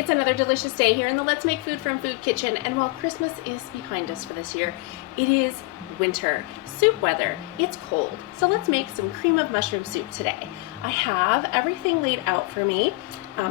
It's another delicious day here in the Let's Make Food from Food Kitchen, and while Christmas is behind us for this year, it is winter, soup weather, it's cold. So let's make some cream of mushroom soup today. I have everything laid out for me.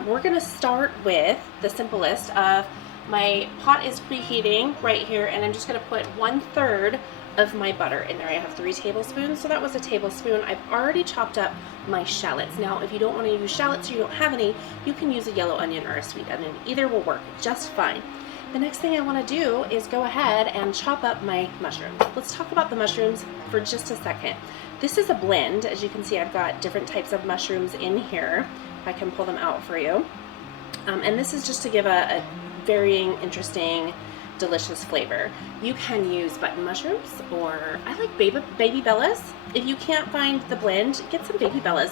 We're gonna start with the simplest of my pot is preheating right here, and I'm just gonna put 1/3 of my butter in there. I have 3 tablespoons, so that was a tablespoon. I've already chopped up my shallots. Now, if you don't want to use shallots or you don't have any, you can use a yellow onion or a sweet onion. Either will work just fine. The next thing I want to do is go ahead and chop up my mushrooms. Let's talk about the mushrooms for just a second. This is a blend. As you can see, I've got different types of mushrooms in here. I can pull them out for you. And this is just to give a varying, interesting, delicious flavor. You can use button mushrooms, or I like baby bellas. If you can't find the blend, get some baby bellas,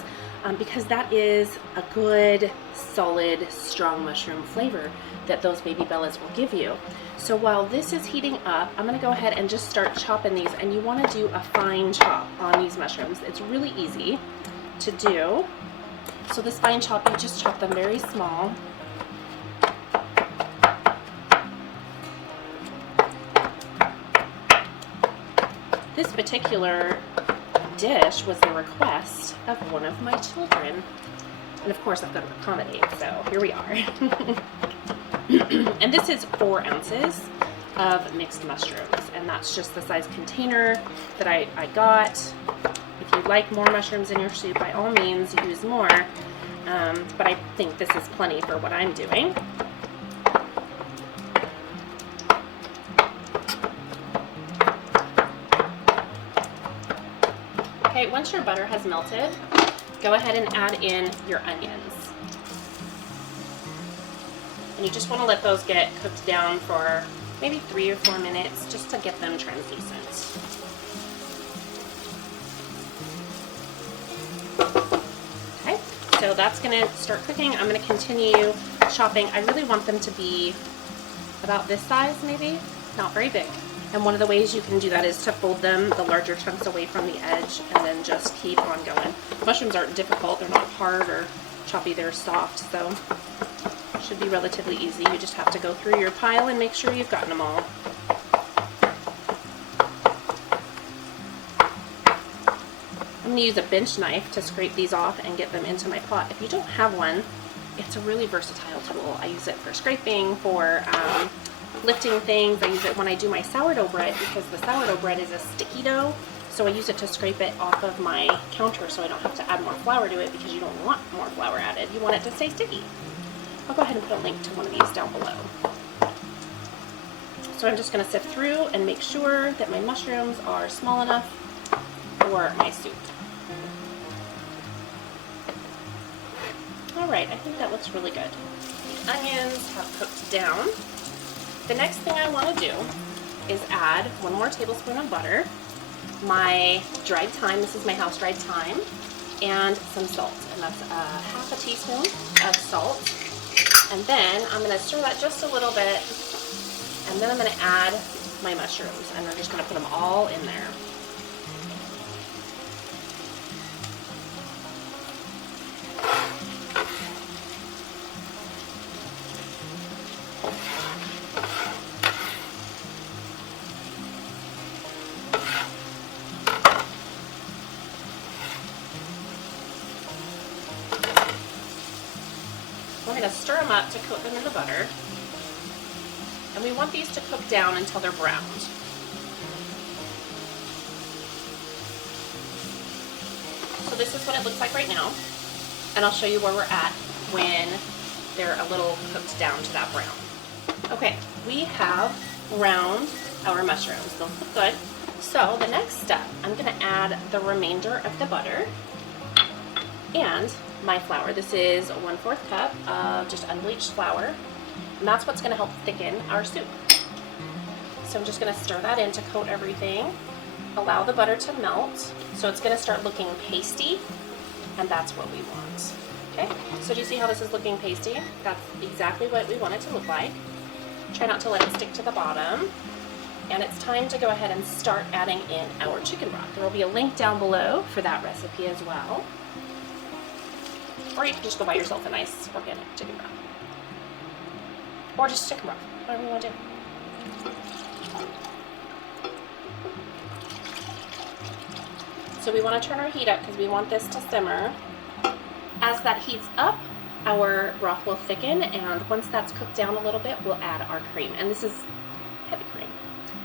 because that is a good, solid, strong mushroom flavor that those baby bellas will give you. So while this is heating up, I'm gonna go ahead and just start chopping these, and you wanna do a fine chop on these mushrooms. It's really easy to do. So this fine chop, you just chop them very small. This particular dish was the request of one of my children. And of course I've got to accommodate, so here we are. And this is 4 ounces of mixed mushrooms, and that's just the size container that I got. If you like more mushrooms in your soup, by all means use more, but I think this is plenty for what I'm doing. Okay, once your butter has melted, go ahead and add in your onions. And you just want to let those get cooked down for maybe 3 or 4 minutes just to get them translucent. Okay, so that's going to start cooking. I'm going to continue chopping. I really want them to be about this size, maybe, not very big. And one of the ways you can do that is to fold them, the larger chunks, away from the edge, and then just keep on going. Mushrooms aren't difficult, they're not hard or choppy, they're soft, so it should be relatively easy. You just have to go through your pile and make sure you've gotten them all. I'm going to use a bench knife to scrape these off and get them into my pot. If you don't have one, it's a really versatile tool. I use it for scraping, for lifting things. I use it when I do my sourdough bread, because the sourdough bread is a sticky dough, so I use it to scrape it off of my counter so I don't have to add more flour to it, because you don't want more flour added. You want it to stay sticky. I'll go ahead and put a link to one of these down below. So I'm just going to sift through and make sure that my mushrooms are small enough for my soup. Alright, I think that looks really good. The onions have cooked down. The next thing I want to do is add 1 more tablespoon of butter, my dried thyme, this is my house dried thyme, and some salt, and that's 1/2 teaspoon of salt. And then I'm going to stir that just a little bit, and then I'm going to add my mushrooms, and we're just going to put them all in there. We're going to stir them up to coat them in the butter, and we want these to cook down until they're browned. So this is what it looks like right now, and I'll show you where we're at when they're a little cooked down to that brown. Okay, we have browned our mushrooms. Those look good. So the next step, I'm going to add the remainder of the butter and my flour. This is 1/4 cup of just unbleached flour, and that's what's going to help thicken our soup. So I'm just going to stir that in to coat everything, allow the butter to melt, so it's going to start looking pasty, and that's what we want. Okay, so do you see how this is looking pasty? That's exactly what we want it to look like. Try not to let it stick to the bottom. And it's time to go ahead and start adding in our chicken broth. There will be a link down below for that recipe as well. Or you can just go buy yourself a nice organic chicken broth. or just chicken broth, whatever you want to do. So we want to turn our heat up because we want this to simmer. As that heats up, our broth will thicken, and once that's cooked down a little bit, we'll add our cream. And this is heavy cream.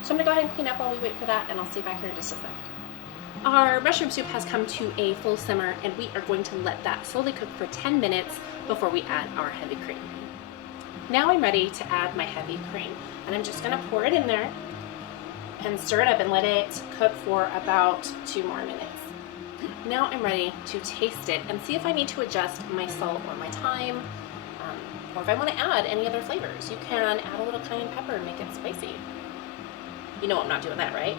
So I'm gonna go ahead and clean up while we wait for that, and I'll see you back here in just a second. Our mushroom soup has come to a full simmer, and we are going to let that slowly cook for 10 minutes before we add our heavy cream. Now I'm ready to add my heavy cream, and I'm just gonna pour it in there and stir it up and let it cook for about 2 more minutes. Now I'm ready to taste it and see if I need to adjust my salt or my thyme, or if I want to add any other flavors. You can add a little cayenne pepper and make it spicy. You know I'm not doing that, right?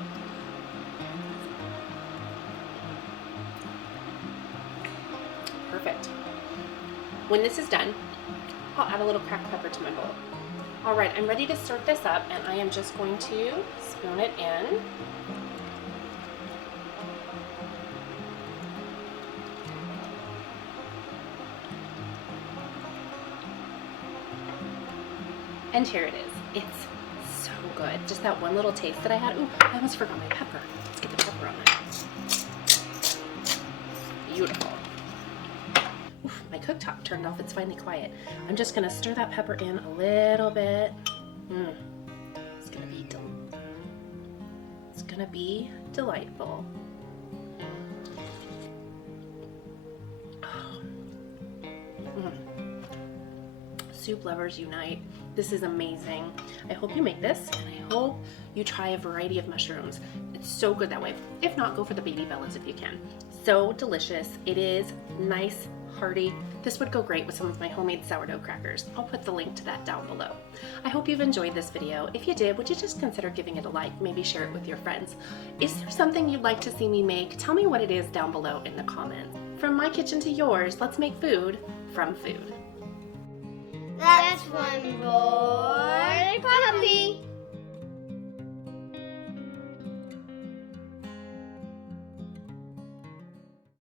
Perfect. When this is done, I'll add a little cracked pepper to my bowl. All right, I'm ready to serve this up, and I am just going to spoon it in. And here it is. It's so good. Just that one little taste that I had. Ooh, I almost forgot my pepper. Let's get the pepper on there. Beautiful. Oof, my cooktop turned off. It's finally quiet. I'm just gonna stir that pepper in a little bit. It's gonna be delightful. Soup lovers unite. This is amazing. I hope you make this, and I hope you try a variety of mushrooms. It's so good that way. If not, go for the baby bellas if you can. So delicious. It is nice, hearty. This would go great with some of my homemade sourdough crackers. I'll put the link to that down below. I hope you've enjoyed this video. If you did, would you just consider giving it a like, maybe share it with your friends? Is there something you'd like to see me make? Tell me what it is down below in the comments. From my kitchen to yours, let's make food from food. That's one more.